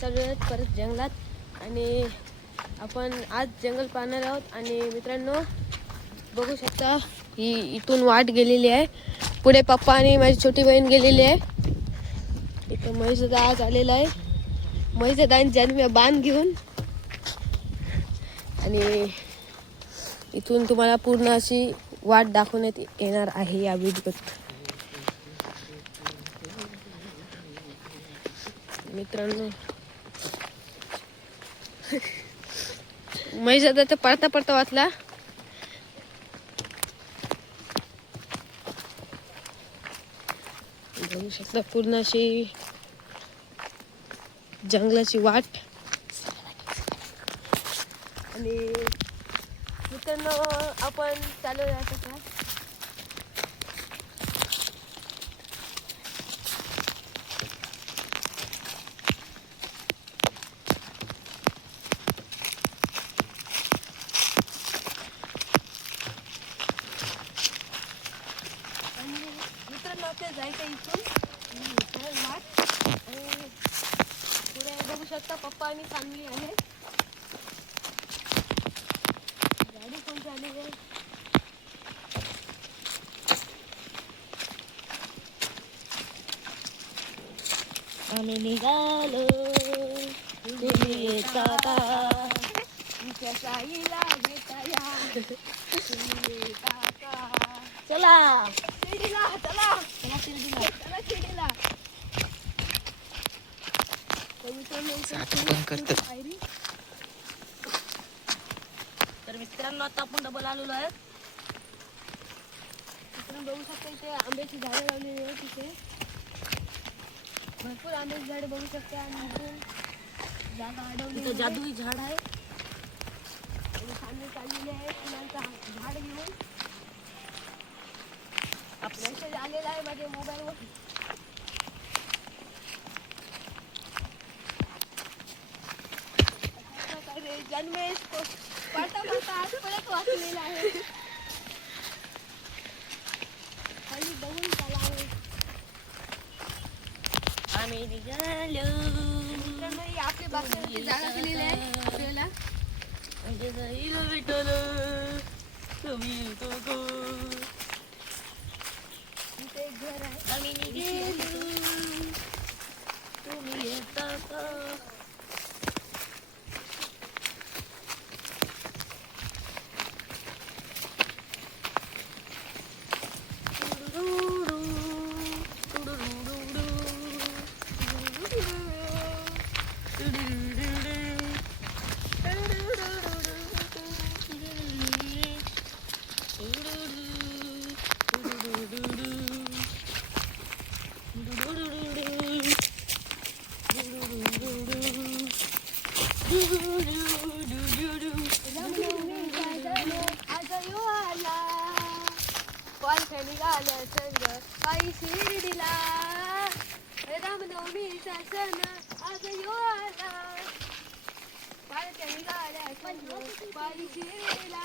चालू आहेत परत जंगलात आणि आपण आज जंगल पाहणार आहोत. आणि मित्रांनो बघू शकता ही इथून वाट गेलेली आहे. पुढे पप्पा आणि माझी छोटी बहीण गेलेली आहे. इथं महेशदा आज आलेला आहे. महेशदा जन्म बांध घेऊन आणि इथून तुम्हाला पूर्ण अशी वाट दाखवण्यात येणार आहे या व्हिडिओत. मित्रांनो महेशदा तर पळता पळता वाचला. बघू शकता पूर्ण अशी जंगलाची वाट. आणि मित्रांनो आपण चालू राहतो का मित्रांनो आपल्याला जायचं इथून वाट. आणि पुढे बघू शकता पप्पा आणि फॅमिली आहे. गाडी कोणती आली आहे. आम्ही निघालो तुम्ही येता का तुमच्या साईला भेटाया तुम्ही येता का. चला शिर्डीला चला चला शिर्डीला चला शिर्डीला. तर मित्रांनो आता आपण डबल आलेलो आहे. मित्रांनो बघू शकता इथे आंब्याची झाडं लावलेली आहे. तिथे भरपूर आंब्याची झाडे बघू शकता. आणि इथून जागा अडवली जादुई झाड आहे. सामने चाललेले आहे फुलांचा झाड घेऊन. मेसेज आलेला आहे माझ्या मोबाईलवर. जन्मेश पाटा पाटा आज परत वाचलेला आहे. खाली बघून चला आम्ही निघालो. मित्रांनो ही आपली बागेची जागा केलेली आहे आपल्याला. म्हणजे जाईला भेटलं तुम्ही येतो का. इथे एक घर आहे. आम्ही निघालो तुम्ही येता का. निघाल्या संग पायी शिर्डीला रामनवमीचा सण आज यो आला. पालख्या निघाल्या संग पायी शिर्डीला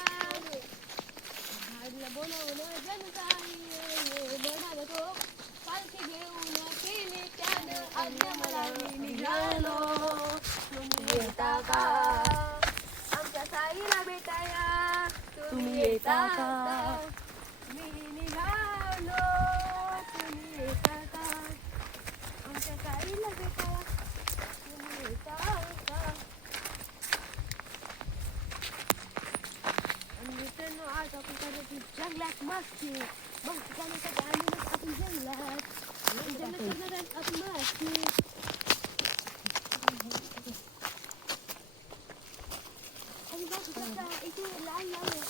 झाडला बोलवलं जनताई म्हणाल तो पालखी घेऊन केली त्यानं आज्ञा मला निघालो तुम्ही येता का आमच्या साईला भेटाया तुम्ही येता का. मी निघालो तुम्ही येता का आमच्या साईला भेटाया तुम्ही येता का. आणि मित्रांनो आज आपण करायची जंगलात मस्ती मस्ती करण्यासाठी आम्ही आपण जंगलात करणार आपण मस्ती. आणि बघू शकता इथे लाईन लावले.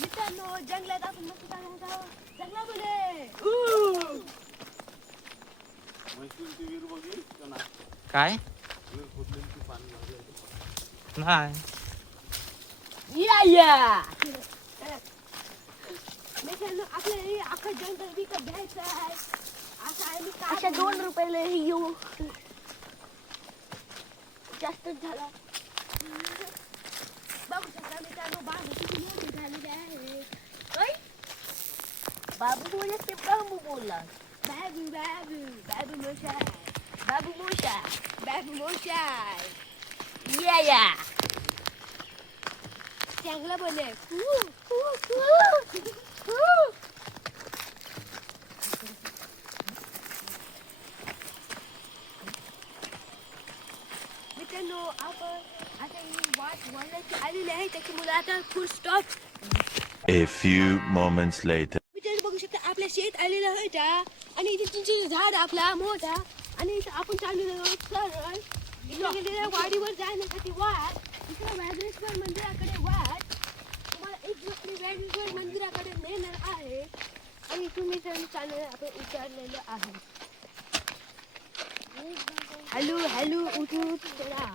मित्रांनो जंगलात आपण मस्त जाऊ जंगलामध्ये. काय नाही. मित्रांनो आपल्याला हे अख्खं जंगल विकत घ्यायचं आहे. असं आहे मी अशा 2 रुपयाला हे घेऊ. जास्तच झाला. बघू शकता मित्रांनो बाबू किती मोठी झालेली आहे. काय बाबू बोलला ते बाबू बोलला. बाबू बाबू बाबू मोशाय बाबू मोठा. बाबू मोशाय या चांगला बोले. मित्रांनो आपण आता ही वाट वळण्याची आलेली आहे त्याच्यामुळे आता फुल stop. A few moments later. मित्रांनो बघू शकता आपल्या शेत आलेलं आहे त्या आणि इथे चिंचेचं झाड आपला मोठा आणि इथं आपण चाललेलो आहोत सरळ इथं गेलेल्या वाडीवर जाण्यासाठी वाट इकडे व्याघ्रेश्वर मंदिराकडे वाट तुम्हाला एक दिवस व्याघ्रेश्वर मंदिराकडे नेणार आहे आणि तुम्ही चाललेलं आपण विचारलेलं आहे. हॅलो हॅलो उठू चला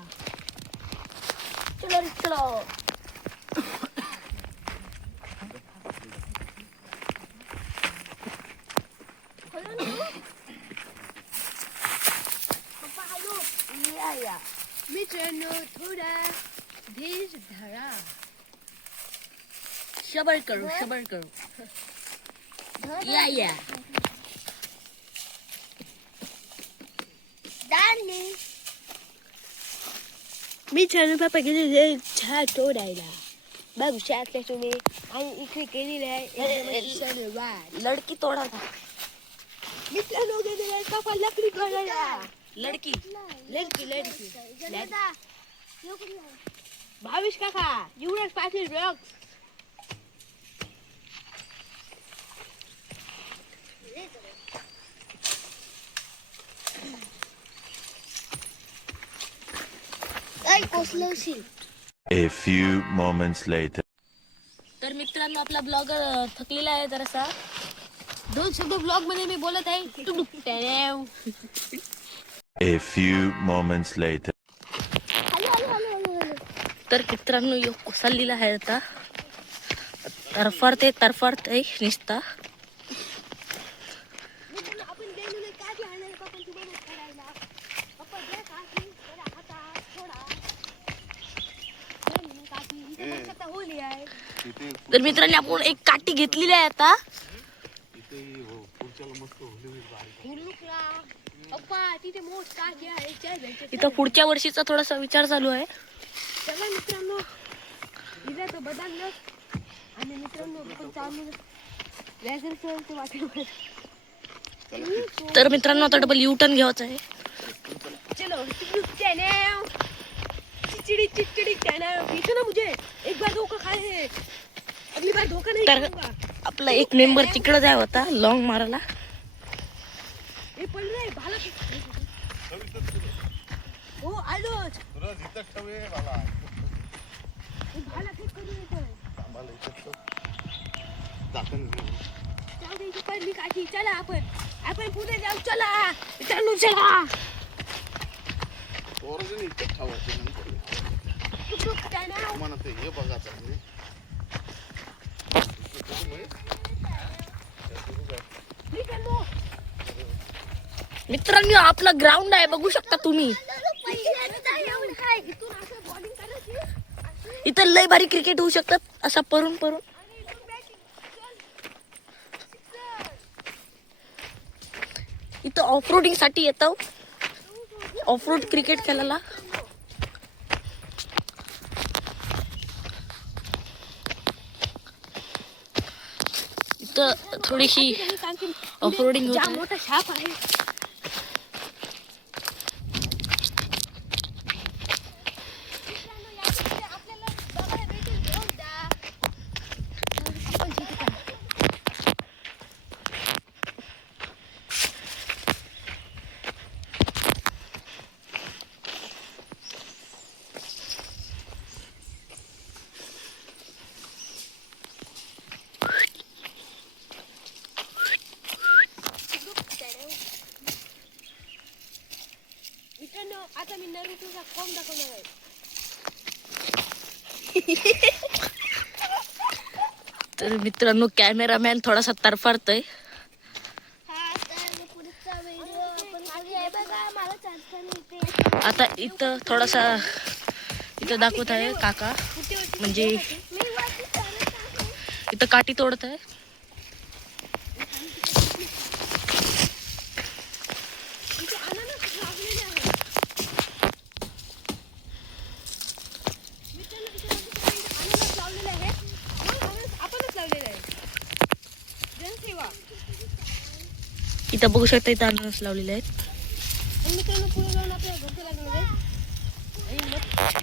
चलो रे चलो. पप्पा हॅलो. या मित्रांनो थोडा धीर धरा. शबर करू. या डार्लिंग. मित्रांनो पप्पा गेलेले झाड तोडायला बघू शकता तुम्ही आणि इकडे गेलेले आहे वाट. लड़की तोड़ा था. मित्रांनो गेलेले आहे पप्पा लकडी तोडायला. लड़की लडकी भावेश काका युवराज पाटील ब्लॉग्स. काय कोसलवशील. A few moments later. तर मित्रांनो आपला ब्लॉगर थकलेला आहे जरासा. 2 शब्द ब्लॉग मध्ये मी बोलत आहे. टॅनेव. A few moments later. तर मित्रांनो यो कोसळलेला आहे आता. तरफडते निसता. आपण गेलेले काठी आणायला पप्पा तुम्हाला करायला पप्पा द्या काठी जरा हातात थोडा काठी इथे बघू शकता होली आहे. तर मित्रांनो आपण एक काठी घेतलेली आहे आता. हुलुकला पप्पा तिथे मोठ काठी आहे इथं पुढच्या वर्षीचा थोडासा विचार चालू आहे. चला मित्रांनो इथे तर बदललं आणि मित्रांनो आपण चालू व्याघ्रेश्वरच्या वाटेवर. तर मित्रांनो आता डबल यू टर्न घ्यायचा आहे. चलो टॅनेव चिचड़ी टैनाव. देखो ना मुझे एक बार धोखा खाए है अगली बार धोखा नहीं तर खाऊंगा. आपला एक मेंबर तिकडे जाय होता लॉंग मारायला. ये पड़ रहा है भाला ओ आलोच भाला फेक करू येतोय. जाऊ दे इथे पडली काठी. चला आपण पुढे जाऊ. चला चलू चला. मित्रांनो आपला ग्राउंड आहे बघू शकता तुम्ही. इथं लय भारी क्रिकेट होऊ शकतात असा परून. इथं ऑफरोडिंग साठी येतो. ऑफरोड क्रिकेट खेळायला. इथं थोडीशी ऑफरोडिंग होत आहे. मोठा शाप आहे. आता मी नरुटोचा फॉर्म दाखवणार आहे. तर मित्रांनो कॅमेरामॅन थोडासा तरफडतोय. हा तर पुढचा व्हिडिओ आपण करूया. बघा मला चढताना इथे आता इथं थोडासा इथं दाखवत आहे काका, म्हणजे मी वरती चढत आहे. इथं काठी तोडत आहे. इथे अननस लागलेले आहे. मित्रांनो, इथे अननस लावलेले आहे. मग अननस आपणच लावलेले आहे. जनसेवा. इथं बघू शकता, इथं अननस लावलेले आहेत. आणि मित्रांनो पुढे जाऊन आपल्या घरच्या लागणार आहे.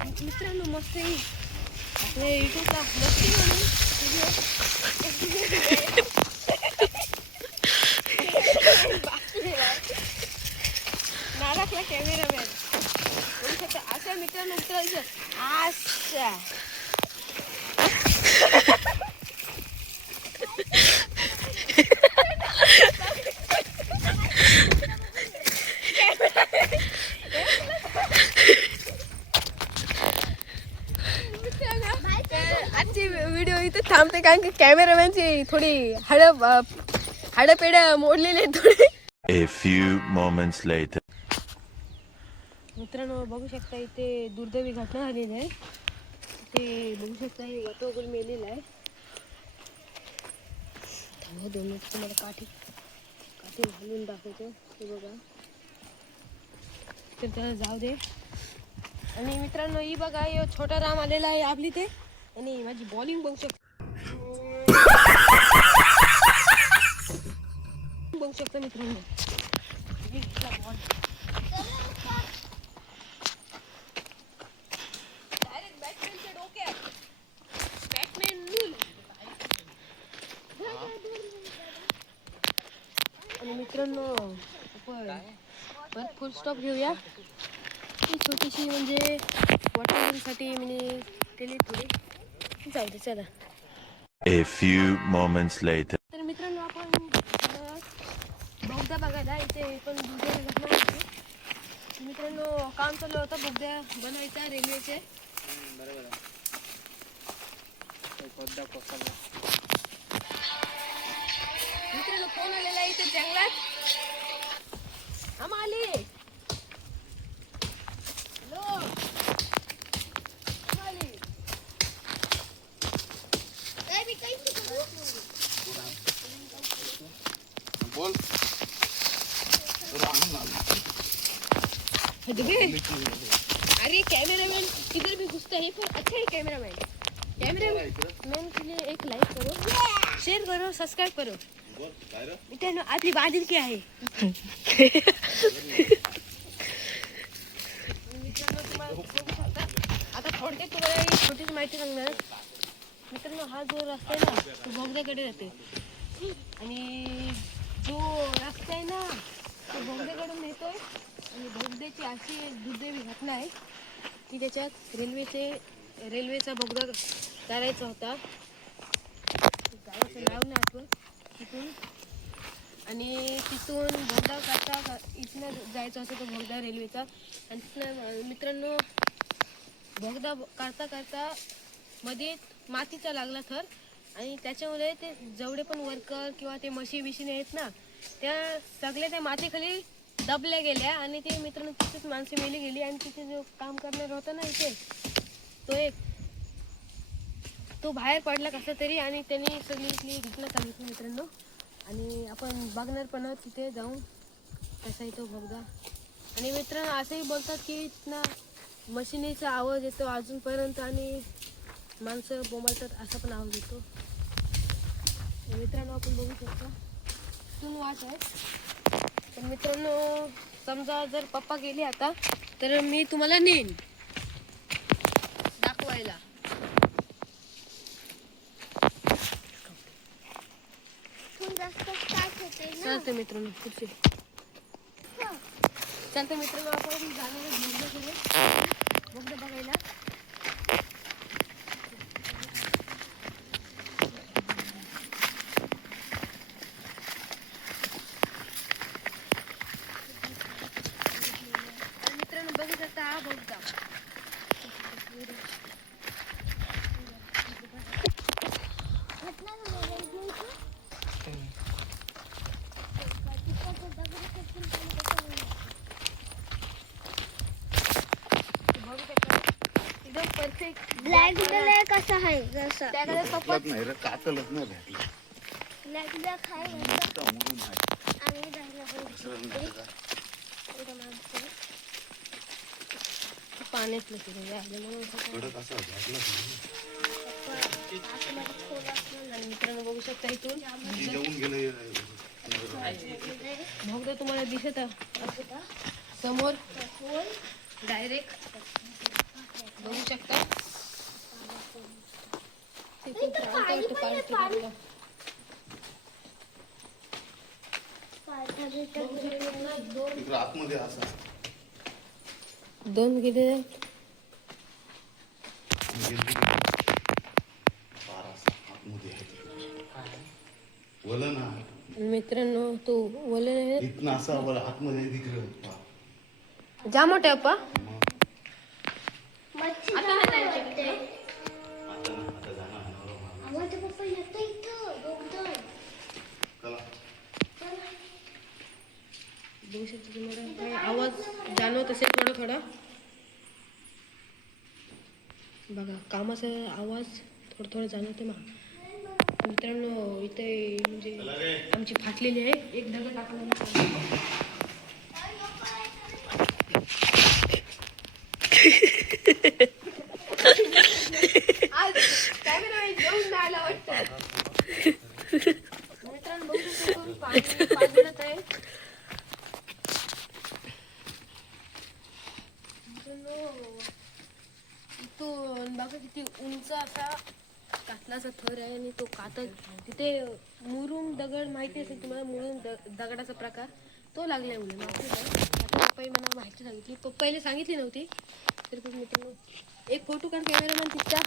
आणि मित्रांनो मस्त आपल्या युट्यूबला मस्ती म्हणून नाराखला कॅमेरामॅन बघू शकता. अशा मित्रांनो उतरायचं अशा. आजची व्हिडिओ इथे थांबते कारण की कॅमेरामॅनची थोडी हाडपेड मोडलेली आहेत थोडी. A few moments later. मित्रांनो बघू शकता इथे दुर्दैवी घटना झालेली आहे. ते बघू शकता हे वाटोगुल मेलेलं आहे. थांबा 2 मिनिट तुम्हाला काठी घालून दाखवतो. हे बघा तर त्याला जाऊ दे. आणि मित्रांनो ही बघा हे छोटा राम आलेला आहे आपली ते. आणि माझी बॉलिंग बघू शकता मित्रांनो. डायरेक्ट बॅट्समॅनच्या डोक्यात बॅटमॅन लूल. आणि मित्रांनो आपण परत फुल स्टॉप घेऊया. ही छोटीशी म्हणजे वॉटरसाठी मी केली थोडी. जाऊ दे चला. A few moments later. तर मित्रांनो आपण बोगदा बघायला इथे पण दुसऱ्या घटना होती. मित्रांनो काम चालू होतं बोगदा बनवायचा रेल्वेचे. मित्रांनो फोन आलेला आहे इथे जंगलात. आम्हा आली. हॅलो आली. काय मी काही शिकू? बोल. अरे कैमरामैन किधर भी घुसता है पर अच्छा है कैमरामैन. कैमरामैन के लिए एक लाइक करो, शेयर करो, सब्सक्राइब करो. मित्रांनो आपली बादिल की आहे. मित्रांनो तुम्हाला बघू शकता. आता थोडक्यात तुम्हाला एक छोटीशी माहिती सांगणार. मित्रांनो हा जो रस्ता आहे ना तो बोगद्याकडे जाते. आणि जो रस्ता आहे ना तो बोगद्याकडून येतोय. आणि बोगद्याची अशी दुर्दैवी घटना आहे की त्याच्यात रेल्वेचा बोगदा करायचा होता. गावाचं नाव नाही आठवत. तिथून आणि तिथून बोगदा करता इथनं जायचं होतं तो बोगदा रेल्वेचा. आणि तिथनं मित्रांनो बोगदा करता करता मध्ये मातीचा लागला थर. आणि त्याच्यामुळे ते जेवढे पण वर्कर किंवा ते मशीन आहेत ना त्या सगळ्या त्या मातीखाली दबल्या गेल्या. आणि ते मित्रांनो तिथेच माणसं मेली गेली. आणि तिथे जो काम करणार होता ना इथे तो बाहेर पडला कसा तरी. आणि त्यांनी सगळी इथली घटना सांगितली मित्रांनो. आणि आपण बघणार पण आहोत तिथे जाऊन कसा येतो बोगदा. आणि मित्रांनो असंही बोलतात की इथनं मशिनीचा आवाज येतो अजूनपर्यंत आणि माणसं बोंबलतात असा पण आवाज येतो. मित्रांनो आपण बघू शकतो इथून वाट आहे. तर मित्रांनो समजा जर पप्पा गेले आता तर मी तुम्हाला नेईन दाखवायला. खूप जास्त स्टार्ट होते ना. चालतं मित्रांनो पुढचे चालतं मित्रांनो आपण जाणार आहे बोगदा बघायला. आणि मित्रांनो बघू शकता हा बोगदा. घटना फेक ब्लॅक ब्लॅक कसा आहे जसा त्याकडे पप्पा नाही रे कातलच नाही भेटलं ब्लॅक ब्लॅक आहे समोरून आहे. आम्ही जायला पाण्यातलं फिरून आलं म्हणून कडक असं भेटलंच नाही. आणि मित्रांनो बघू शकता इथून ती जेवून गेलं भोगदा तुम्हाला दिसत आहे समोर डायरेक्ट बघू शकता तिथून शांत वाटतं पाणी इकडं आतमध्ये असा दोन गेले फार असा आतमध्ये आहे तिकडे. वलं ना मित्रांनो तो बोलले नाही इथनं असा वलं आतमध्ये तिकडे जा मोठे अप्पा मच्छी आता जाणार आम्हाला पप्पा येतं इथं दोघं चला बघू शकता तुम्हाला काय आवाज जाणवत असेल थोडा बघा कामाचा आवाज थोडा जाणवते मला मित्रांनो इथे म्हणजे आमची फाटलेली आहे एक दगड टाकला आज कॅमेरा घेऊन आला वाटतं मित्रांनो बघू शकतो पाणी पाजळत आहे इथून बघा किती उंच असा कातलाचा थर आहे आणि तो कातल तिथे मुरुम दगड माहिती असेल तुम्हाला मुरुम दगडाचा प्रकार तो लागलाय म्हणून माहिती आहे आता पप्पाई मला माहिती सांगितली पप्पाईला सांगितली नव्हती तर खूप मित्रांनो एक फोटो काढ कॅमेरामॅन तिथचा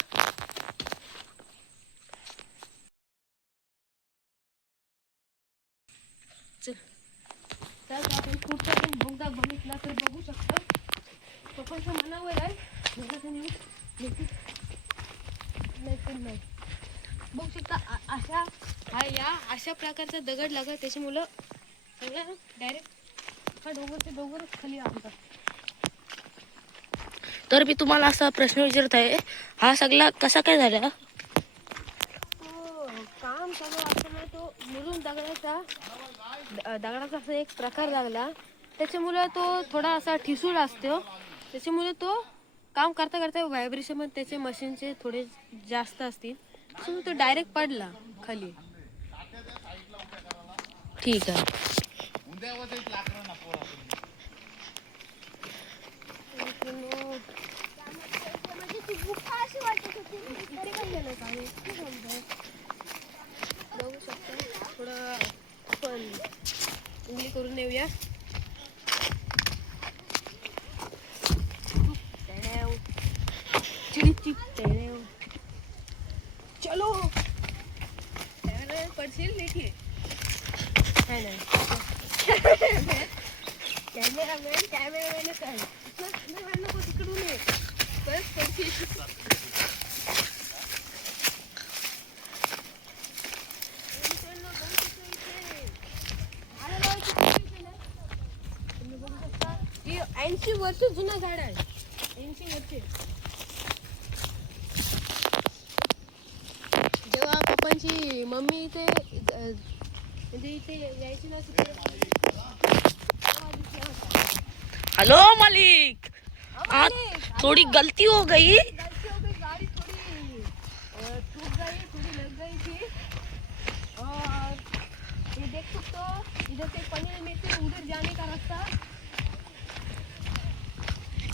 तर आपण पुढचा पण बोगदा बघितला तर बघू शकता पप्पाच्या मनावर आहे नाही बघू शकता अशा प्रकारचा दगड लागत त्याची मुलं सगळं डायरेक्ट हा डोंगरच खाली आणतात तर मी तुम्हाला असा प्रश्न विचारत आहे हा सगळा कसा काय झाला काम चालू असताना तो मुरुम दगडाचा असा एक प्रकार लागला त्याच्यामुळे तो थोडा असा ठिसूळ असतो त्याच्यामुळे तो काम करता करता व्हायब्रेशन पण त्याचे मशीनचे थोडे जास्त असतील त्याच्यामुळे तो डायरेक्ट पडला खाली ठीक आहे म्हणजे ती गुफा अशी वाटत होती इथे काय झालं काय बघू शकता थोडं आपण उंगली करून येऊया चलो पडशील देखील नाही कॅमेरामॅनच आहे नको तिकडून ये परत पडशील बघू शकता की 80 वर्ष जुना झाड आहे 80 वर्षे जेव्हा पप्पांची मम्मी इथे म्हणजे इथे यायची ना हेलो मालिक आज थोड़ी गलती हो गई गाड़ी थोड़ी टूट गई थोड़ी लग गई थी और ये देख सकते हो इधर से पनीर में से उधर जाने का रास्ता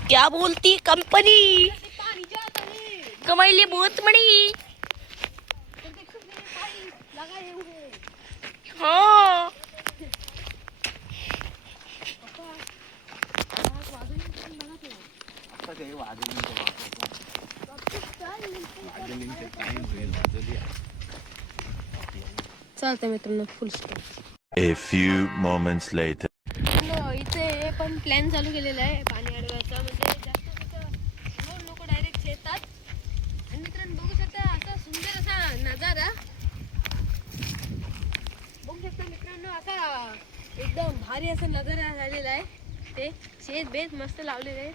क्या बोलती कंपनी पानी जाता है कमाईले बहुत मणी तो देख सकते हैं पानी लगाए हुए हाँ पप्पा आज वादळ पण बघा तो आता काही वाजलींचं टाइम होईल वाजली चालतं मित्रांनो फुल stop A few moments later. इथे पण प्लॅन चालू केलेला आहे पाणी अडवायचा म्हणजे जास्त कसं लोक डायरेक्ट येतात आणि मित्रांनो बघू शकता असा सुंदर असा नजारा बघू शकता मित्रांनो असा एकदम भारी असा नजारा झालेला आहे ते शेत बेत मस्त लावलेले आहे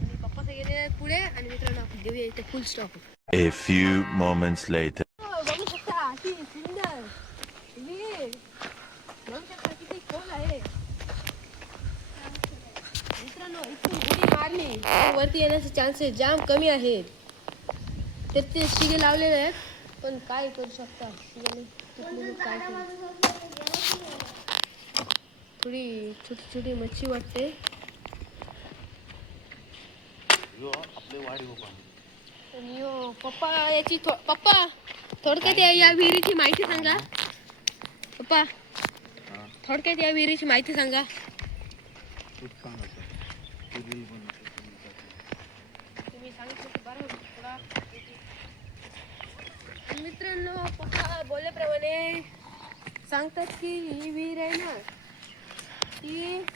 आणि पप्पा असं गेलेलं आहे पुढे. आणि मित्रांनो आपण देऊया इथे फुल stop. A few moments later. बघू शकता अति सुंदर विहीर. बघू शकता किती खोल आहे. मित्रांनो इथून उडी मारली तर वरती येण्याचे चान्सेस जाम कमी आहेत. तर ते शिगे लावलेले आहेत, पण काय करू शकता शिगे तुटलेले काय करू. थोडी छोटी छोटी मच्छी वाटते. आणि पप्पा याची पप्पा थोडक्यात या विहिरीची माहिती सांगा. पप्पा थोडक्यात या विहिरीची माहिती सांगा. तुम्ही सांगितलं की बरं थोडा. मित्रांनो पप्पा बोलल्याप्रमाणे सांगतात की ही विहीर आहे ना ती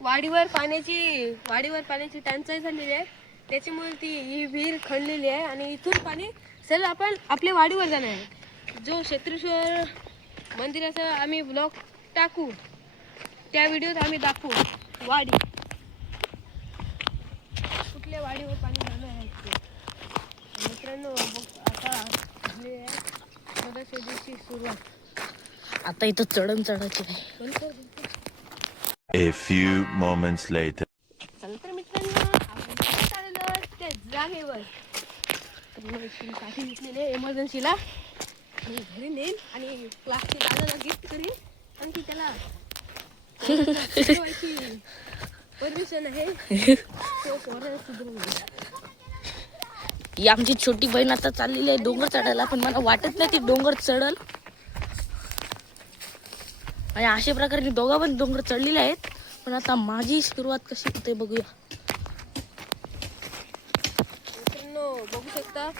वाडीवर पाण्याची टंचाई झालेली आहे. त्याच्यामुळे ही विहीर खणलेली आहे आणि इथून पाणी सरळ आपण आपल्या वाडीवर जाणार आहे. जो क्षेत्रेश्वर मंदिराचा आम्ही ब्लॉग टाकू त्या व्हिडिओत आम्ही दाखवू वाडी कुठल्या वाडीवर पाणी जाणार आहे ते. मित्रांनो आता झाली आहे नगरशोधीची सुरुवात. आता इथं चढायची आहे. A few moments later. तर मित्रांनो आपण परत आलेलो त्या जागेवर. काठी घेतलेले एमर्जन्सीला मी घरी नेईन आणि क्लासच्या दादाला गिफ्ट करीन. आणखी त्याला परमिशन आहे तो पोराला सुधरून देईल. ही आमची छोटी बहीण आता चाललेली आहे डोंगर चढायला, पण मला वाटत नाही ती डोंगर चढल. आणि अशा प्रकारे दोघा पण डोंगर चढलेले आहेत. पण आता माझी सुरुवात कशी होते बघूया. मित्रांनो बघू शकता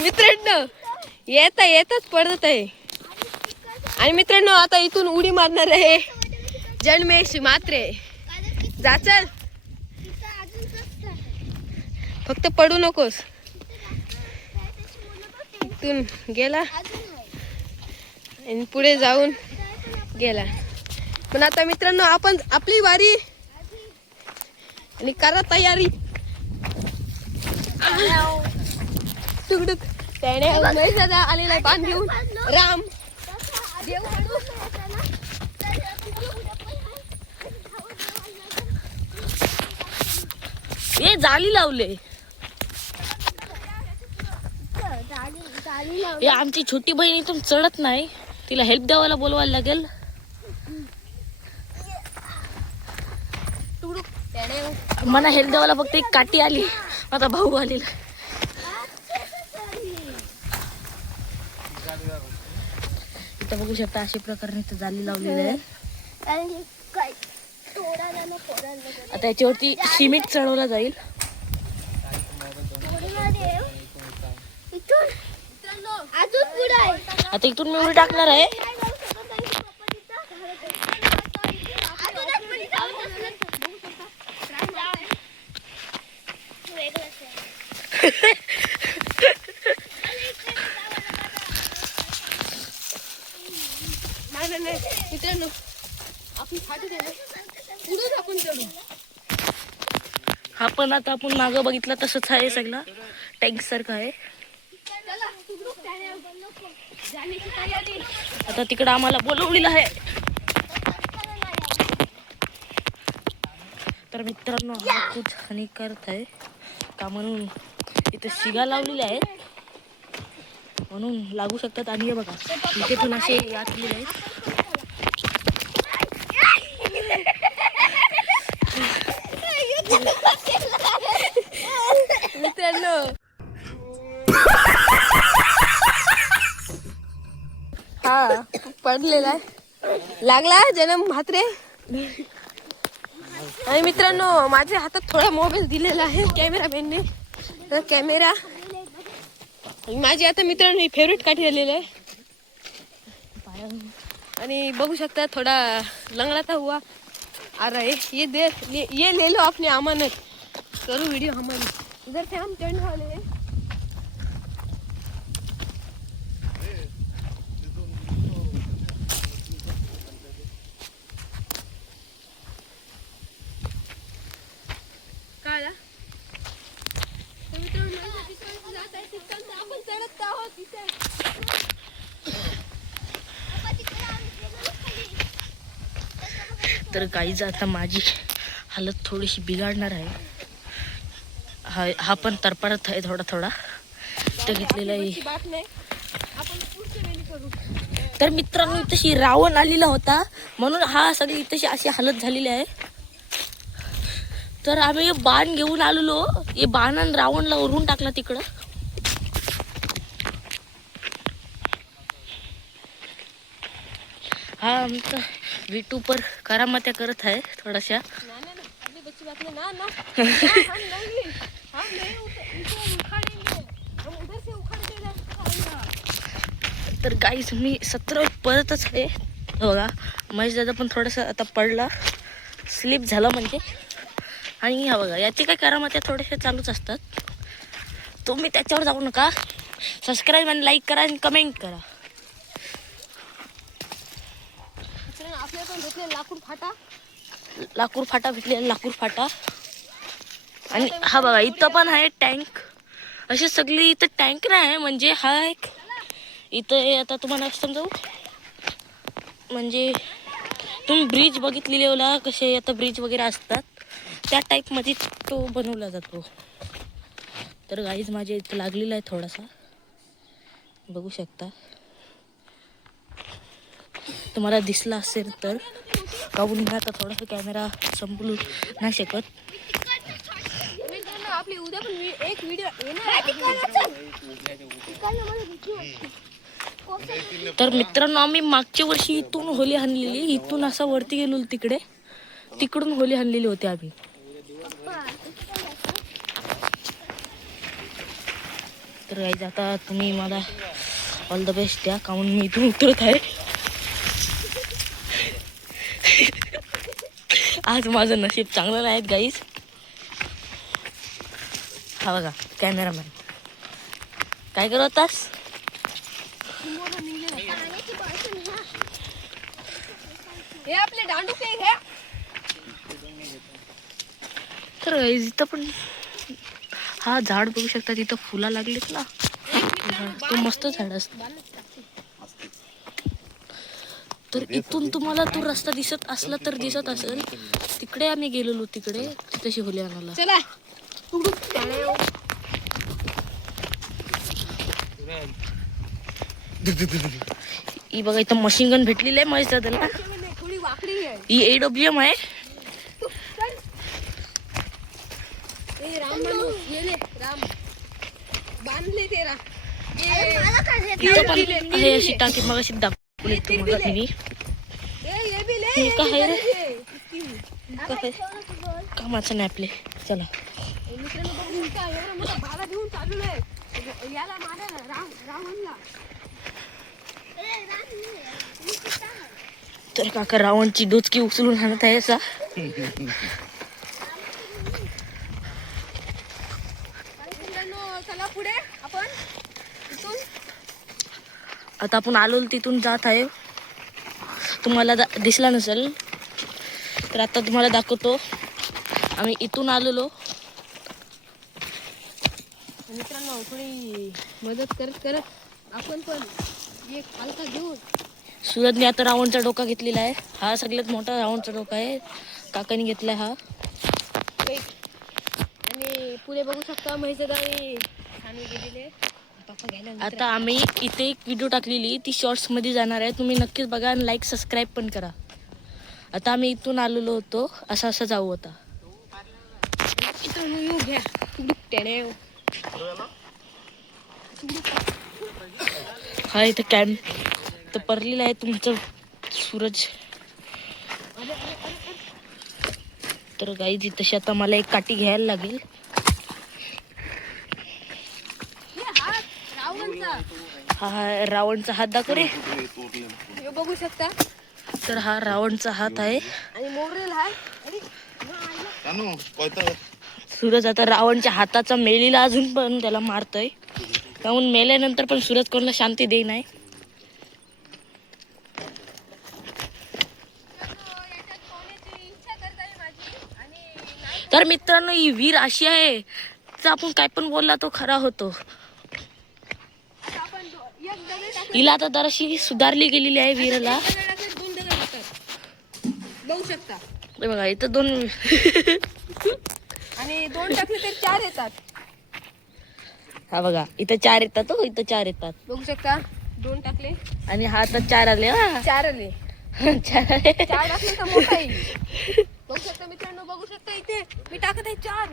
मित्रांनो येतच पडत आहे. आणि मित्रांनो आता इथून उडी मारणार आहे जन्मेश मात्रे. जाचल फक्त पडू नकोस. इथून गेला आणि पुढे जाऊन गेला. पण आता मित्रांनो आपण आपली वारी आणि करा तयारी. टुकडुक त्याने उमेश दादा आलेला आहे बांध घेऊन. राम देव हे जाळी लावले. हे आमची छोटी बहीण इथून चढत नाही, तिला हेल्प द्यावायला बोलवायला लागेल. मला हेल्प द्यावायला फक्त एक काठी आली, आता भाऊ आलेला. इथं बघू शकता अशा प्रकारे इथं जाळी लावलेली आहे. आता याच्यावरती सिमेंट चढवला जाईल. आता इथून मी उडी टाकणार आहे. नाही मित्रांनो आपण फाटू दे ना पुढेच आपण चढू. हा पण आता आपण मागं बघितलं तसंच आहे, सगळं टँक सारखं आहे. आता तिकडं आम्हाला बोलवलेलं आहे. तर मित्रांनो हा खूप हानिकारक आहे का म्हणून इथे शिगा लावलेल्या आहेत, म्हणून लागू शकतात. आणि हे बघा इथे पण असे आतलेले आहेत. मित्रांनो हा पडलेला आहे, लागला जन्म म्हात्रे. आणि मित्रांनो माझ्या हातात थोडा मोबाईल दिलेला आहे कॅमेरामॅनने. तर कॅमेरा माझी आता मित्रांनो ही फेवरेट काठी आलेली आहे. आणि बघू शकता थोडा लंगड़ाता हुआ आ रहा है. ये ले लो अपने अमानत. करो वीडियो हमारी. इधर से हम चढ़ने वाले हैं. तर गाईज आता माझी हालत थोडीशी बिघडणार आहे. हा पण तरपडत आहे थोडा थोडा. तर घेतलेला आहे. बात नाही, आपण पुढच्या वेळी करू. तर मित्रांनो इथशी रावण आलेला होता म्हणून हा सगळी इथशी अशी हालत झालेली आहे. तर आम्ही बाण घेऊन आलेलो. हे बाणानं रावणला उरून टाकला तिकडं. हा आमचा विटू पर करामत्या करत आहे थोड्याशा. ना ना ना, अभी बच्ची बात नहीं, ना ना हम नहीं इसे उखाड़ेंगे, हम उधर से उखाड़ के जाएंगे. तर गाईस मी 17 परतच आहे. बघा महेश दादा पण थोडासा आता पडला, स्लिप झाला म्हणजे. आणि हा बघा याची काय करामत्या थोड्याशा चालूच असतात. तुम्ही त्याच्यावर जाऊ नका. सबस्क्राईब आणि लाईक करा आणि कमेंट करा. आपल्याला पण भेटले लाकूड फाटा. लाकूड फाटा भेटले, लाकूड फाटा. आणि हा बघा इथं पण आहे टँक. अशी सगळी इथं टँक नाही आहे. म्हणजे हा एक इथं आता तुम्हाला समजावू, म्हणजे तुम्ही ब्रिज बघितलेले होला कसे आता ब्रिज वगैरे असतात त्या टाईपमध्ये तो बनवला जातो. तर गाईज माझ्या इथं लागलेला आहे थोडासा, बघू शकता. तुम्हाला दिसला असेल तर काहून मी आता थोडासा कॅमेरा संपलू नाही शकत. आपली उद्या पण एक व्हिडिओ तर मित्रांनो आम्ही मागच्या वर्षी इथून होली हाणलेली. इथून असा वरती गेलो तिकडे, तिकडून होली हाणलेली होती आम्ही. तर गाईज आता तुम्ही मला ऑल द बेस्ट द्या, काहून मी इथून उतरत आहे. आज माझं नशीब चांगलं नाही गाईज. हा बघा कॅमेरामॅन काय करत होतास? हे आपले दांडूके घ्या. तर गाईज इथं पण हा झाड बघू शकता, तिथं फुला लागलीत ना. तो मस्त झाड असत. तर इथून तुम्हाला तो रस्ता दिसत असला तर दिसत असेल, तिकडे आम्ही गेलेलो तिकडे तिथशी होली आणायला. चला ही बघा इथं मशीन गन भेटलेली आहे माझ्या दादाला. थोडी वाकडी आहे. ही AWM आहे. ए राम माणूस गेले, राम बांधले तेरा. इथं पण आहे अशी टाकी, मग अशी दाखवली तुम्हाला मी. ये भी ले. हे काय आहे रे? इसकी. काय कामाचं नाही आपले. चला मित्रांनो बघ उलटा एवढा मोठा भाला घेऊन चाललोय. याला मारायला रावणला. तर काका रावणची डोचकी उचलून हाणत आहे असा. मित्रांनो चला पुढे आपण इथून. आता आपण आलो तिथून जात आहे. तुम्हाला दिसला नसेल तर आता तुम्हाला दाखवतो. आम्ही इथून आलेलो. मित्रांनो थोडी मदत करत करत आपण पण एक हलका घेऊन. सूरजने आता रावणचा डोका घेतलेला आहे. हा सगळ्यात मोठा रावणचा डोका आहे, काकाने घेतलाय हा. आणि पुढे बघू शकता म्हैसदादा आणि खाणे गेलेले पप्पा घ्यायला. आता आम्ही इथे एक व्हिडिओ टाकलेली, ती शॉर्ट्स मध्ये जाणार आहे. तुम्ही नक्कीच बघा आणि लाईक सबस्क्राईब पण करा. आता आम्ही इथून आलेलो होतो, असं असं जाऊ होता. मित्रांनो येऊ घ्या. टेणे हा इथं कॅम्प तर पडलेला आहे तुमचं सूरज. तर गाईज तशी आता मला एक काठी घ्यायला लागेल. हा रावणचा हात दाखव रे. हे बघू शकता. तर हा रावणचा हात आहे. आणि मोगरेल आहे. सूरज आता रावणच्या हाताचा मेलीला अजून पण त्याला मारतोय, काहून मेल्यानंतर पण सूरज कोणाला शांती देई नाही. तर मित्रांनो ही वीर अशी आहे तर आपण काय पण बोलला तो खरा होतो. हिला आता जराशी सुधारली गेलेली आहे वीरला. बघू शकता. हे बघा इथं 2 आणि 2 टाकले तर 4 येतात. हा बघा इथं 4 येतात. हो इथं 4 येतात. बघू शकता 2 टाकले आणि हा तर 4 आले. हा 4 आले. 4 आले. 4 टाकले तर मोठा येईल. बघू शकता मित्रांनो, बघू शकता इथे मी टाकत आहे 4.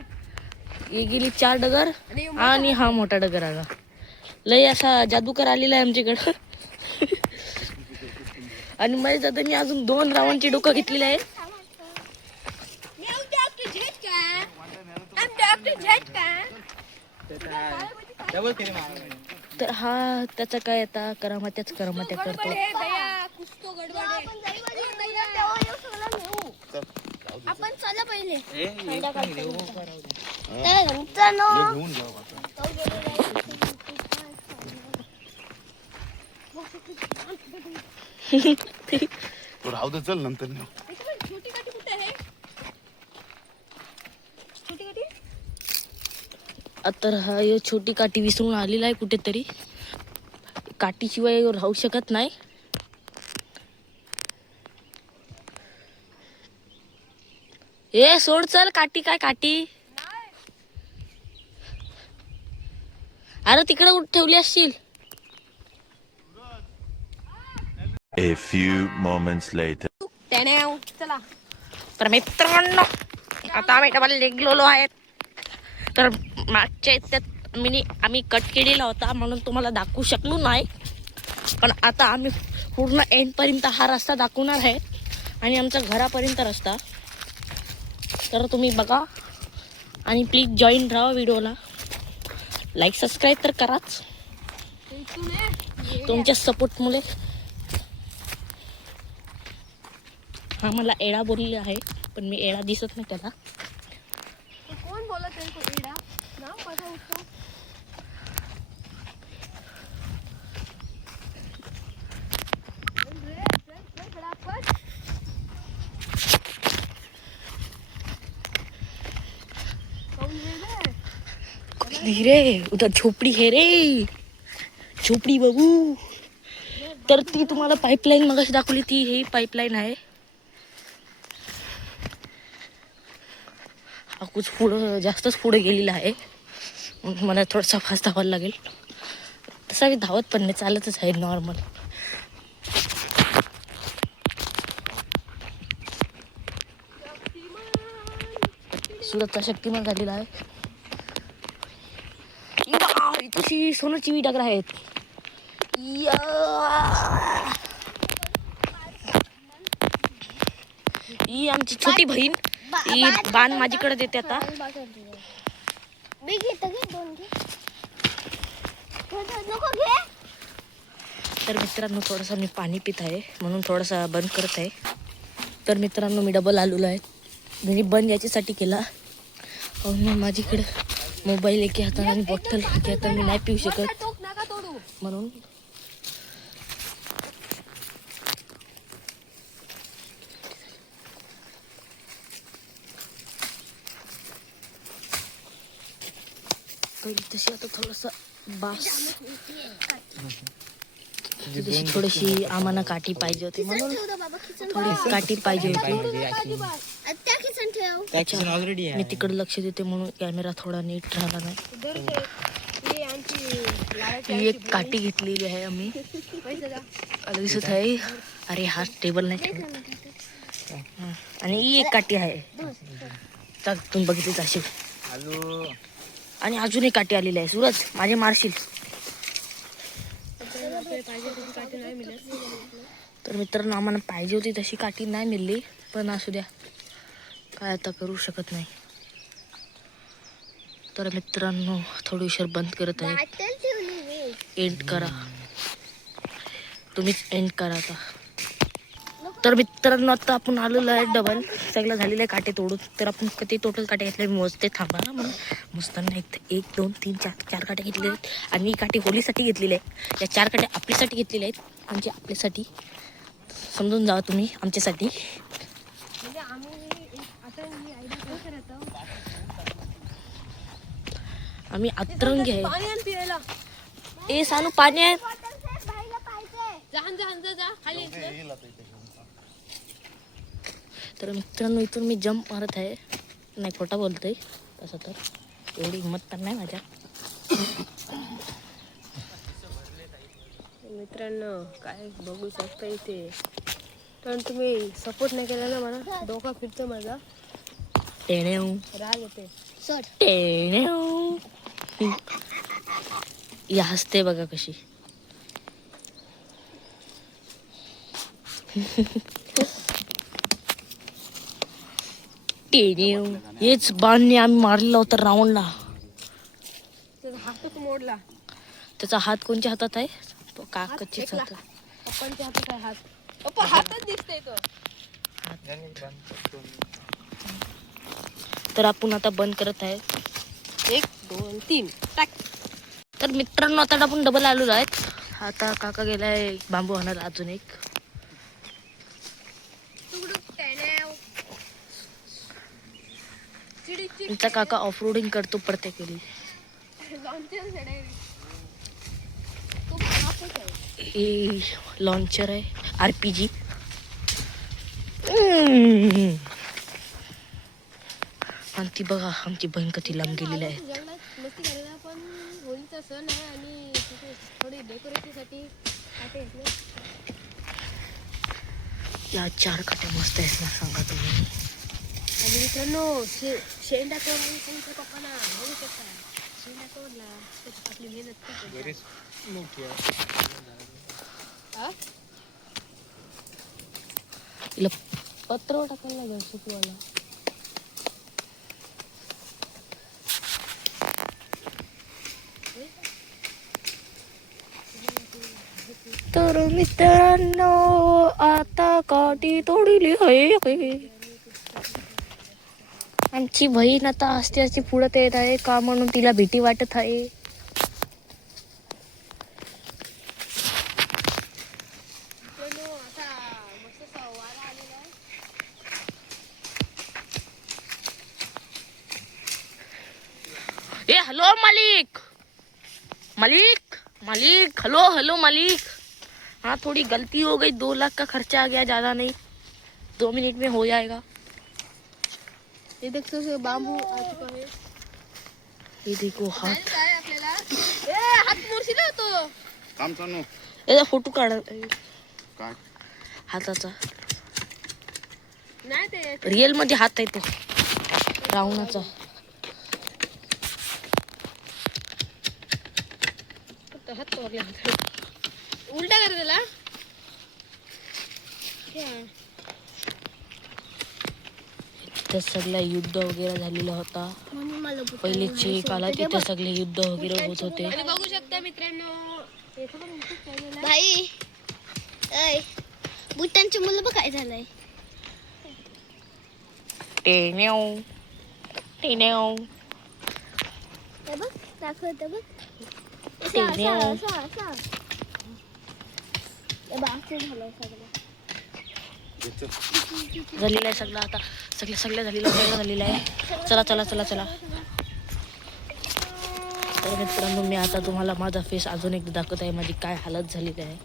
ही गेली 4 डगर आणि आणि हा मोठा डगर आला. लय असा जादूकर आलेला आहे आमच्याकडं. आणि माझ्या दादांनी अजून 2 रावणची डोकं घेतलेली आहे. तर हा त्याचा काय आता करामात्याच करतो. आपण चला पहिले तो राहू दे, चल नंतर नेऊ. छोटी काठी कुठे आहे? छोटी काठी तर हा यो छोटी काठी विसरून आलेला आहे कुठेतरी. काठीशिवाय राहू शकत नाही. ए सोड चल. काठी काय काठी? अरे तिकडे कुठे ठेवली असशील? A few moments later. त्याने चला. तर मित्रांनो आता आम्ही डबल निघलेलो आहेत. तर मागच्या याच्यात आम्ही कट केलेला होता म्हणून तुम्हाला दाखवू शकलो नाही. पण आता आम्ही पूर्ण एंडपर्यंत हा रस्ता दाखवणार आहे आणि आमच्या घरापर्यंत रस्ता. तर तुम्ही बघा आणि प्लीज जॉईन राहा व्हिडिओला. लाईक सबस्क्राईब तर कराच. तुमच्या सपोर्टमुळे. हा मला एडा बोललेला आहे पण मी एडा दिसत नाही त्याला. कोण बोलत आहे को एडा? नाम पता उसका? धीरे उधर झोपडी है रे. झोपडी बघू. तर ती तुम्हाला पाईपलाईन मगाशी दाखवली ती ही पाईपलाईन आहे. हा कुछ पुढं जास्तच पुढे गेलेला आहे. मला थोडासा फास्ट धावायला लागेल. तसा मी धावत पण नाही, चालतच आहे नॉर्मल. सुरतचा शक्तिमान झालेला आहे. तशी सोनाची डगर आहेत. ही आमची छोटी बहीण. ही बाण माझीकडे देते आता. मी घेतो घे 2 घे. नको घे. तर मित्रांनो थोडंसं मी पाणी पित आहे म्हणून थोडासा बंद करत आहे. तर मित्रांनो मी डबल आलेलो आहे. मी बंद याच्यासाठी केला मग माझीकडे मोबाईल एके हाताने आणि बॉटल एके हाताने मी नाही पिऊ शकत म्हणून. तशी आता थोडंसं बास थोडीशी आम्हाला काठी पाहिजे होती म्हणून थोडी काठी पाहिजे होती. त्या खिचन ठेव. मी तिकडे लक्ष देते म्हणून कॅमेरा थोडा नीट राहिला नाही. ही एक काठी घेतलेली आहे आम्ही. दिसत आहे. अरे हा टेबल नाही ठेवला. आणि ही एक काठी आहे. तर तुम्ही बघितलीच असेल. आणि अजून एक काठी आलेली आहे. सूरज माझे मारशील. तर मित्रांनो आम्हाला पाहिजे होती तशी काठी नाही मिळली पण असू द्या, काय आता करू शकत नाही. तर मित्रांनो थोडी उशीर बंद करत आहे. एंड करा तुम्हीच एंड करा आता. तर मित्रांनो आता आपण आलेलो आहे डबल सगळं झालेलं आहे काटे तोडून. तर आपण किती टोटल काटे घेतले मोजते थांबा म्हणून. मोजताना 1 2 3 4 काटे घेतलेले आहेत. आणि ही काठी होलीसाठी घेतलेली आहे. या 4 काटे आपल्यासाठी घेतलेले आहेत. म्हणजे आपल्यासाठी समजून जावा तुम्ही आमच्यासाठी. आम्ही अतरंगी आहे. ए सानू पाणी आहे. तर मित्रांनो इथून मी जंप मारत आहे. नाही खोटा बोलतोय तसं तर, एवढी हिंमत तर नाही माझ्या. मित्रांनो काय बघू शकता इथे, पण तुम्ही सपोर्ट नाही केला ना मला, डोका फिरतो माझा, टेण्या राग येते. सोड. टेण्या या हसते बघा कशी. टेण्या हेच बाणने आम्ही मारलेला होता रावणला. त्याचा हातच मोडला. त्याचा हात कोणत्या हातात आहे? तो काकाचीच फेकला. हात. पप्पांच्या हातात आहे हात. पप्पा हातच दिसतोय तो. तर आपण आता बंद करत आहे. 1 2 3 टाक. तर मित्रांनो आता आपण डबल आलेलो आहेत. आता काका गेलाय बांबू आणायला अजून एक. तुमचा काका ऑफ रोडिंग करतो प्रत्येक वेळी. हे लॉन्चर आहे RPG. आणि ती बघा आमची बहीण कधी लांब गेलेली आहे. जंगलात मस्ती करायला, पण होळीचा सण आहे आणि तिथे थोडी डेकोरेशनसाठी काटे आहेत ना. या 4 काट्या मस्त आहेत ना सांगा तुम्ही. आणि मित्रांनो शेंडा तोडून तुमच्या पप्पाना बघू शकता. शेंडा तोडला त्याची आपली मेहनत करते. तिला पत्र टाकायला लागेल सुकवायला. तर मित्रांनो आता काठी तोडली आहे. आमची बहीण आता आस्ते आस्ते पुढत येत आहे का म्हणून तिला भीती वाटत आहे. मित्रांनो आता मस्त असा वारा आलेला आहे. ए हेलो मालिक मालिक मालिक हेलो हेलो मालिक. हाँ थोड़ी गलती हो गई, 2 लाख का खर्चा आ गया, ज़्यादा नहीं, 2 मिनट में हो जाएगा. हे देखो से बांबू आ चुका है. ये देखो हाथ. काय आपल्याला हात मोडशील तो. काम चालू याचा फोटो काढ काय हाताचा. नाही ते रिअल मध्ये हात आहे तो रावणाचा. हात तोडला. उलटा कर त्याला. तिथं सगळं युद्ध वगैरे झालेला होता. म्हणून मला पहिलेचे काळात इथे सगळे युद्ध वगैरे होत होते. आणि बघू शकता मित्रांनो, भाई ऐ बुटांची मुलं बघ काय झालंय. टेण्या टेण्या हे बघ दाखवते बघ. टेण्या. झालं सगळं. झालेलं आहे सगळं आता. सगळं झालेलं आहे. चला चला चला चला. तर मित्रांनो मी आता तुम्हाला माझा फेस अजून एकदा दाखवत आहे, माझी काय हालत झालेली आहे.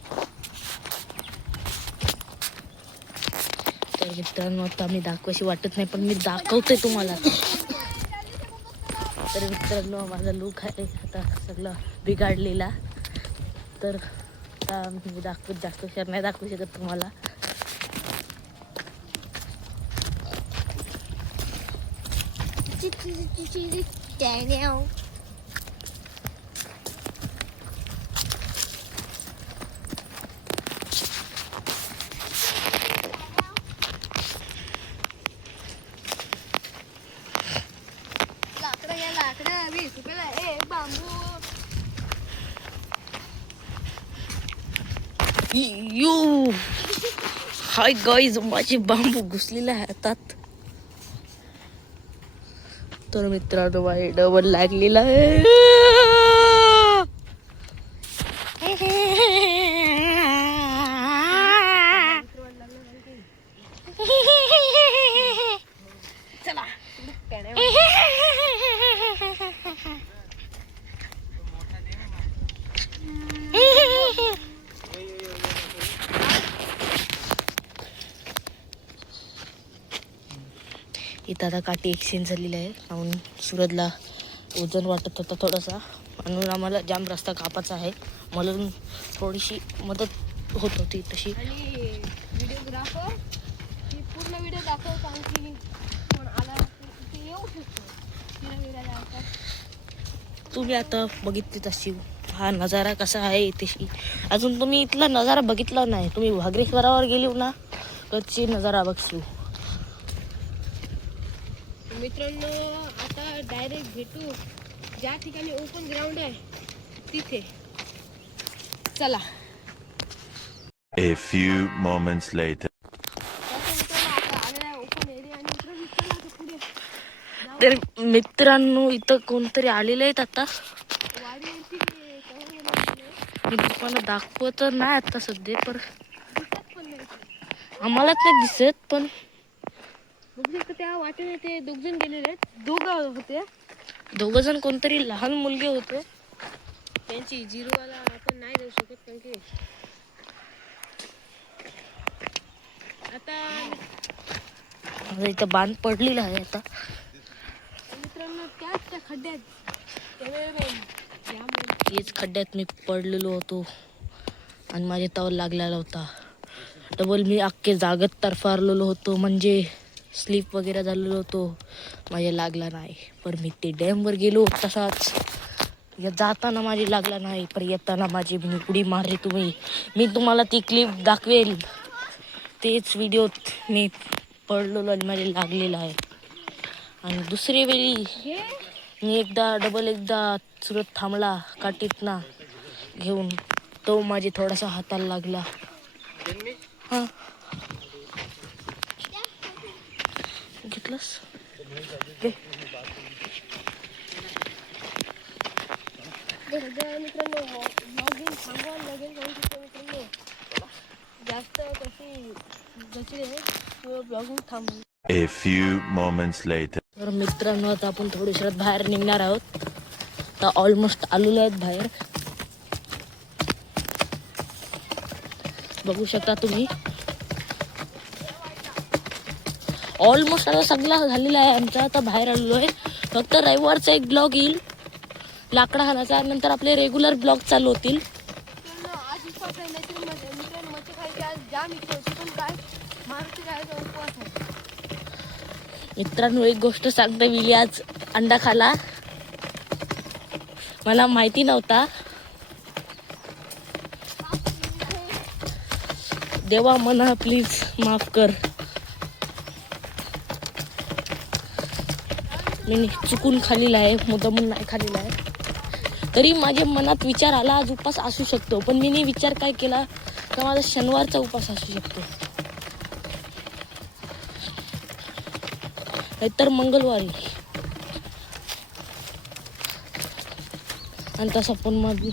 तर मित्रांनो आता मी दाखवायची वाटत नाही पण मी दाखवतोय तुम्हाला. तर मित्रांनो माझा लुक आहे आता सगळं बिघडलेला. तर आता मी जास्त शेअर नाही दाखवू शकत तुम्हाला. लाकडं 20 रुपयाला एक बांबू. यू हाय गाईज, माझी बांबू घुसलेला आहे हातात. तर मित्रांनो माझे डबल लागलेला आहे. चला इथं आता काठी एक्सचेंज झालेली आहे, म्हणून सूरजला वजन वाटत होता थोडासा, म्हणून आम्हाला जाम रस्ता कापायचा आहे, म्हणून थोडीशी मदत होत होती तशी. आणि व्हिडिओग्राफर ती पूर्ण व्हिडिओ दाखव, कारण की कोण आला ते येऊ शकतो तिला व्हिडिओ दाखव. तुम्ही आता बघितलीच असेल हा नजारा कसा आहे इथे. अजून तुम्ही इथला नजारा बघितला नाही, तुम्ही वाघरेश्वरावर गेली ना कच्ची नजारा बघशील. मित्रांनो आता डायरेक्ट भेटू ज्या ठिकाणी ओपन ग्राउंड आहे तिथे. चला. A few moments later. तर मित्रांनो इथं कोणतरी आलेले आहेत आता. मी तुम्हाला दाखवत नाही आता सध्या, पण आम्हाला तर दिसत, पण त्या वाटेने ते दोघजण गेलेले आहेत. दोघं होते, दोघ जण कोणतरी लहान मुलगे होते. त्यांची जिरूवाला आपण नाही जाऊ शकत, कारण की आता इथं बांध पडलेला आहे आता. मित्रांनो त्याच त्या खड्ड्यात हेच खड्ड्यात मी पडलेलो होतो आणि माझ्या तवल लागलेला होता. डबल मी अख्खे जागत तरफारलेलो होतो, म्हणजे स्लीप वगैरे झालेलो होतो, माझ्या लागला नाही. पण मी ते डॅमवर गेलो तसाच, जाताना माझी लागला नाही, पण येताना माझी मी उडी मारली. मी तुम्हाला ती क्लिप दाखवेल, तेच व्हिडिओत मी पडलेलो आणि माझे लागलेलं आहे. आणि दुसरी वेळी मी एकदा सुरत थांबला काठीत ना घेऊन, तो माझे थोडासा हाताला लागला. हां घेतलंस घे. मित्रांनो ब्लॉगिंग थांबवा लागेल, मित्रांनो जास्त कशी गचली आहे किंवा ब्लॉगिंग थांबवा. A few moments later. तर मित्रांनो आता आपण थोडीशी बाहेर निघणार आहोत. आता ऑलमोस्ट आलेलो आहेत बाहेर, बघू शकता तुम्ही. ऑलमोस्ट आता सगळं झालेलं आहे आमचा. आता बाहेर आलेलो आहे, फक्त रविवारचा एक ब्लॉग येईल लाकडा हाणाचा, नंतर आपले रेग्युलर ब्लॉग चालू होतील. आज उपवास आहे, नाहीतर मित्रांनो मच्छी खायची आज जाम इच्छा होती, पण काय मारुती राहायचा उपवास आहे. मित्रांनो एक गोष्ट सांगते, विली आज अंडा खाला, मला माहिती नव्हता. देवा मना प्लीज माफ कर, मी चुकून खाल्लेला आहे, मुद्दामून नाही खाल्लेला आहे. तरी माझ्या मनात विचार आला आज उपास असू शकतो, पण मी विचार काय केला का माझा शनिवारचा उपास असू शकतो, नाहीतर मंगळवारी. आणि तसा पण मग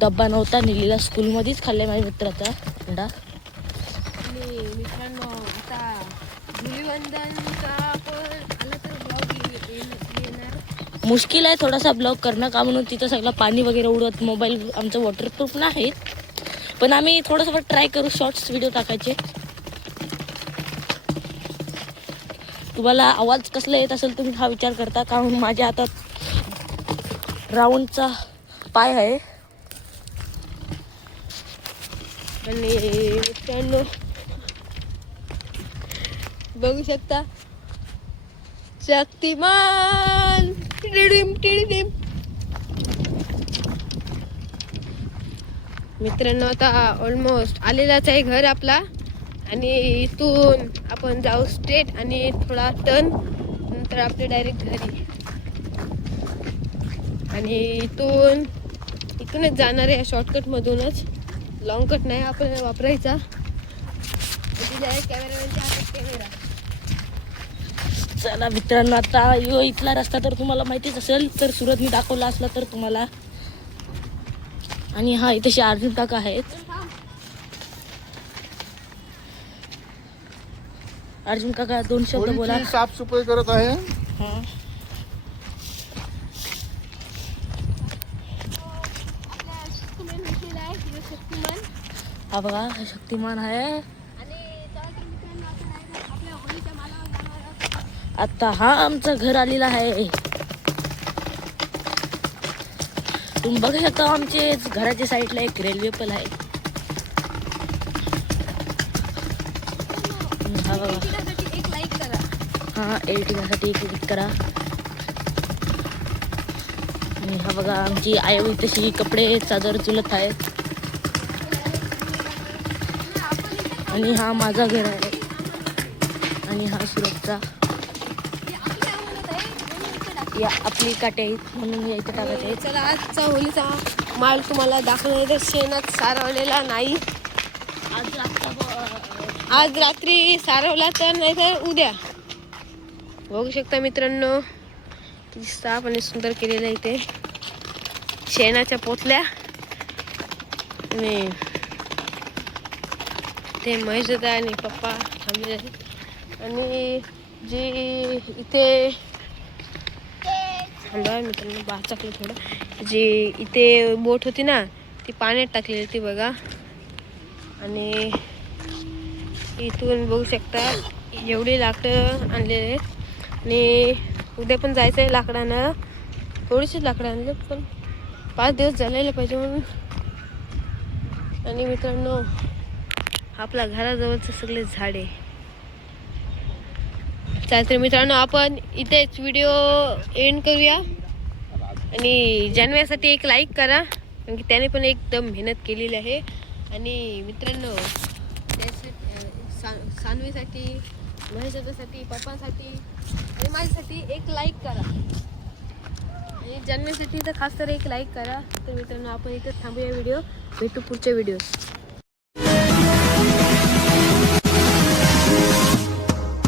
डब्बा नव्हता नेलेला, स्कूलमध्येच खाल्लाय माझ्या मित्राचा अंडा. आणि मित्रांनो आता धुलीवंदनचा पण आला तर ब्लॉग येणार. मुश्किल आहे थोडासा ब्लॉग करणं, का म्हणून तिथं सगळं पाणी वगैरे उडत, मोबाईल आमचं वॉटरप्रूफ नाही, पण आम्ही थोडंसं ट्राय करू शॉर्ट्स व्हिडिओ टाकायचे. तुम्हाला आवाज कसला येत असेल तुम्ही हा विचार करता, कारण माझ्या हातात राऊंडचा पाय आहे. आणि मित्रांनो बघू शकता शक्तिमान टिडिडिम टिडिडिम. मित्रांनो आता ऑलमोस्ट आलेलाच आहे घर आपला, आणि इथून आपण जाऊ स्ट्रेट आणि थोडा टर्न, नंतर आपले डायरेक्ट घरी. आणि इथूनच जाणार आहे, शॉर्टकटमधूनच, लॉंग कट नाही आपण वापरायचा. कॅमेरामॅनच्या हातात कॅमेरा. चला मित्रांनो आता इथला रस्ता तर तुम्हाला माहितीच असेल, तर सुरतनी दाखवला असला तर तुम्हाला. आणि हा इथे अर्जुन काका आहेत. अर्जुन काका दोन शब्द बोला. साफसफाई करत आहे. हा. हा बघा शक्तिमान आहे. आता हा आमचं घर आलेला आहे. तुम्ही बघू शकता आमचे घराच्या साईडला एक रेल्वे पण आहे. हा बघा. तिच्यासाठी एक लाईक करा. हा एडिटिंगसाठी एक क्लिक करा. आणि हा बघा आमची आई तशी कपडे चादर चुलत आहे. आणि हा माझा घर आहे. आणि हा सुरतचा. या आपली काटे आहेत म्हणून या इथे टाकायचे आहेत. चला आजचा होलीचा माल तुम्हाला दाखवणार आहे. शेणात सारवलेला नाही. आज रात्री सारवला तर नाही तर उद्या. बघू शकता मित्रांनो किती साफ आणि सुंदर केलेलं आहे इथे. शेणाच्या पोतल्या आणि ते महेश दादा आणि पप्पा थांबलेले आहेत. आणि जी इथे थांबा मित्रांनो बाहेर टाकलं थोडं. जी इथे बोट होती ना ती पाण्यात टाकलेली होती बघा. आणि इथून बघू शकता एवढी लाकडं आणलेली आहेत. आणि उद्या पण जायचं आहे लाकडानं. थोडीशीच लाकडं आणले पण 5 दिवस झालेले पाहिजे म्हणून. आणि मित्रांनो आपल्या घराजवळचं सगळे झाडे. चालते मित्रांनो आपण इथेच व्हिडिओ एंड करूया. आणि जान्हवीसाठी एक लाईक करा कारण की त्याने पण एकदम मेहनत केलेली आहे. आणि मित्रांनो सानवीसाठी महेशसाठी पप्पांसाठी आणि माझ्यासाठी एक लाईक करा. आणि जान्हवीसाठी तर खास तर एक लाईक करा. तर मित्रांनो आपण इथेच थांबूया व्हिडिओ. भेटू पुढच्या व्हिडिओ.